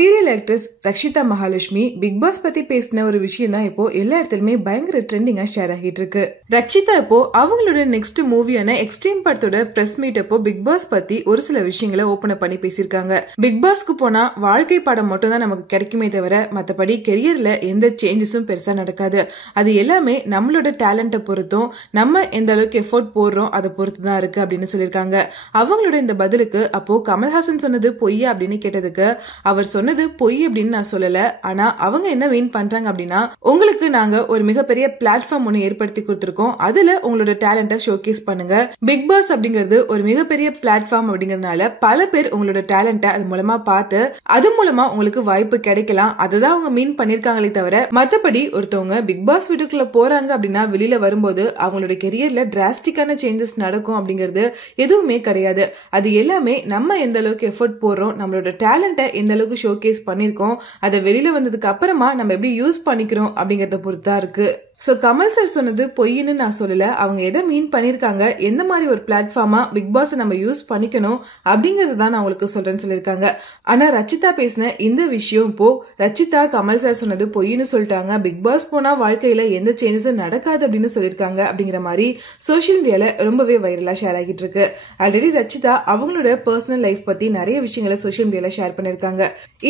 Serial actress Rakshitha Mahalakshmi Bigg Boss பத்தி பேசின ஒரு விஷயம் தான் இப்போ எல்லா இடத்துலயுமே பயங்கர ட்ரெண்டிங்கா ஷேர் ஆகிட்டு இருக்கு. ரக்ஷிதா இப்போ அவங்களோட நெக்ஸ்ட் மூவியான எக்ஸ்ட்ரீம் படத்தோட பிரஸ் மீட் அப்போ பிக் பாஸ் பத்தி ஒரு சில விஷயங்களை ஓபன் பண்ணி பேசியிருக்காங்க. பிக் பாஸ்க்கு போனா வாழ்க்கை பாடம் மட்டும் தான் நமக்கு கிடைக்குமே தவிர மத்தபடி கெரியர்ல எந்த சேஞ்சஸும் பெருசா நடக்காது. அது எல்லாமே நம்மளோட டேலண்ட்டை பொறுத்தும் நம்ம எந்த அளவுக்கு எஃபோர்ட் போடுறோம் அதை பொறுத்து தான் இருக்கு அப்படின்னு சொல்லியிருக்காங்க. அவங்களோட இந்த பதிலுக்கு அப்போ கமல்ஹாசன் சொன்னது பொய் அப்படின்னு கேட்டதுக்கு அவர் சொன்னது பொய் அப்படின்னு நான் சொல்லல. ஆனா அவங்க என்ன மீன் பண்றாங்க அப்படின்னா, உங்களுக்கு நாங்க ஒரு மிகப்பெரிய பிளாட்ஃபார்ம் ஒன்னு ஏற்படுத்தி கொடுத்திருக்கோம், அதுல உங்களோட டேலண்ட்டை ஷோகேஸ் பண்ணுங்க. பிக் பாஸ் அப்படிங்கிறது ஒரு மிகப்பெரிய பிளாட்ஃபார்ம் அப்படிங்கறதுனால பல பேர் உங்களோட டேலண்ட்டை அது மூலமா பார்த்து அது மூலமா உங்களுக்கு வாய்ப்பு கிடைக்கலாம். அதுதான் அவங்க மீன் பண்ணிருக்காங்களே தவிர மத்தபடி ஒருத்தவங்க பிக் பாஸ் வீட்டுக்குள்ள போறாங்க அப்படின்னா வெளியில வரும்போது அவங்களோட கெரியர்ல டிராஸ்டிக்கான சேஞ்சஸ் நடக்கும் அப்படிங்கிறது எதுவுமே கிடையாது. அது எல்லாமே நம்ம எந்த அளவுக்கு எஃபோர்ட் போடுறோம், நம்மளோட டேலண்ட்டை எந்த அளவுக்கு ஷோகேஸ் பண்ணிருக்கோம், அதை வெளியில வந்ததுக்கு அப்புறமா நம்ம எப்படி யூஸ் பண்ணிக்கிறோம் அப்படிங்கறத பொறுத்து தான் இருக்கு. சோ கமல் சார் சொன்னது பொய்ன்னு நான் சொல்லல. அவங்க எதை மீன் பண்ணிருக்காங்க, எந்த மாதிரி ஒரு பிளாட்ஃபார்மா பிக் பாஸ் நம்ம யூஸ் பண்ணிக்கணும் அப்படிங்கறத தான் நான் உங்களுக்கு சொல்றேன்னு சொல்லியிருக்காங்க. ஆனா ரச்சிதா பேசின இந்த விஷயம் இப்போ ரச்சிதா கமல் சார் சொன்னது பொய்ன்னு சொல்லிட்டாங்க, பிக் பாஸ் போனா வாழ்க்கையில எந்த சேஞ்சஸும் நடக்காது அப்படின்னு சொல்லியிருக்காங்க அப்படிங்கிற மாதிரி சோசியல் மீடியால ரொம்பவே வைரலா ஷேர் ஆகிட்டு இருக்கு. ஆல்ரெடி ரச்சிதா அவங்களோட பர்சனல் லைஃப் பத்தி நிறைய விஷயங்களை சோசியல் மீடியால ஷேர் பண்ணிருக்காங்க.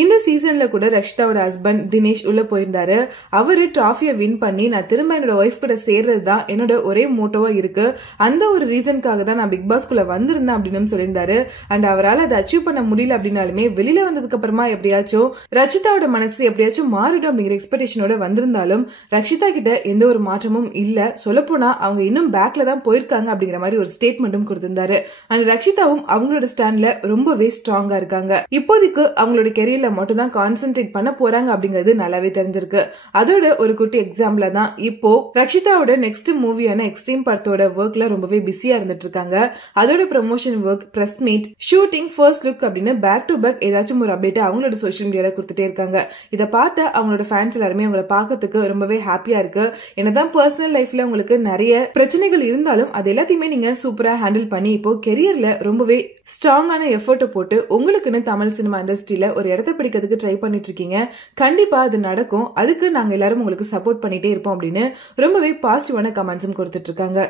இந்த சீசன்ல கூட ரச்சிதாவோட ஹஸ்பண்ட் தினேஷ் உள்ள போயிருந்தாரு. அவரு டிராஃபியை வின் பண்ணி நான் திரும்ப என்னோட ஒய்ஃப் கூட சேர்றது தான் என்னோட ஒரே மோட்டோவா இருக்கு, அந்த ஒரு ரீசனுக்காக தான் நான் பிக் பாஸ்குள்ள வந்திருந்தேன் அப்படின்னு சொல்லியிருந்தாரு. அண்ட் அவரால் அதை அச்சீவ் பண்ண முடியல அப்படின்னாலுமே வெளியில வந்ததுக்கு அப்புறமா எப்படியாச்சும் ரச்சிதாவோட மனசு எப்படியாச்சும் மாறிடும் அப்படிங்கிற எக்ஸ்பெக்டேஷனோட வந்திருந்தாலும் ரக்ஷிதா கிட்ட எந்த ஒரு மாற்றமும் இல்ல. சொல்லப்போனா அவங்க இன்னும் பேக்ல தான் போயிருக்காங்க அப்படிங்கிற மாதிரி ஒரு ஸ்டேட்மெண்ட்டும் கொடுத்திருந்தாரு. அண்ட் ரக்ஷிதாவும் அவங்களோட ஸ்டாண்ட்ல ரொம்பவே ஸ்ட்ராங்கா இருக்காங்க. இப்போதைக்கு அவங்களோட கெரியர்ல மட்டும் தான் கான்சென்ட்ரேட் பண்ண போறாங்க அப்படிங்கிறது நல்லாவே தெரிஞ்சிருக்கு. அதோட ஒரு குட்டி எக்ஸாம்பிளா தான் இப்போ ரக்ஷிதாவோட நெக்ஸ்ட் மூவியான எக்ஸ்ட்ரீம் படத்தோட ஒர்க்ல ரொம்பவே பிஸியா இருந்துட்டு இருக்காங்க. அதோட promotion work, press meet, shooting, first look அப்படின்னு பேக் டு பேக் ஏதாச்சும் ஒரு அப்டேட் அவங்களோட சோஷியல் மீடியால கொடுத்துட்டே இருக்காங்க. இதை பார்த்து அவங்களோட ஃபேன்ஸ் எல்லாருமே அவங்களை பார்க்கறதுக்கு ரொம்பவே ஹாப்பியா இருக்கு. என்னதான் பர்சனல் லைஃப்ல உங்களுக்கு நிறைய பிரச்சனைகள் இருந்தாலும் அது எல்லாத்தையுமே நீங்க சூப்பரா ஹேண்டில் பண்ணி இப்போ கெரியர்ல ரொம்பவே ஸ்ட்ராங்கான எஃபர்ட் போட்டு உங்களுக்குன்னு தமிழ் சினிமா இண்டஸ்ட்ரியில ஒரு இடத்தை பிடிக்கிறதுக்கு ட்ரை பண்ணிட்டு இருக்கீங்க. கண்டிப்பா அது நடக்கும், அதுக்கு நாங்க எல்லாரும் உங்களுக்கு சப்போர்ட் பண்ணிட்டே இருப்போம் அப்படின்னு ரொம்பவே பாசிட்டிவான கமெண்ட்ஸும் கொடுத்துட்டு இருக்காங்க.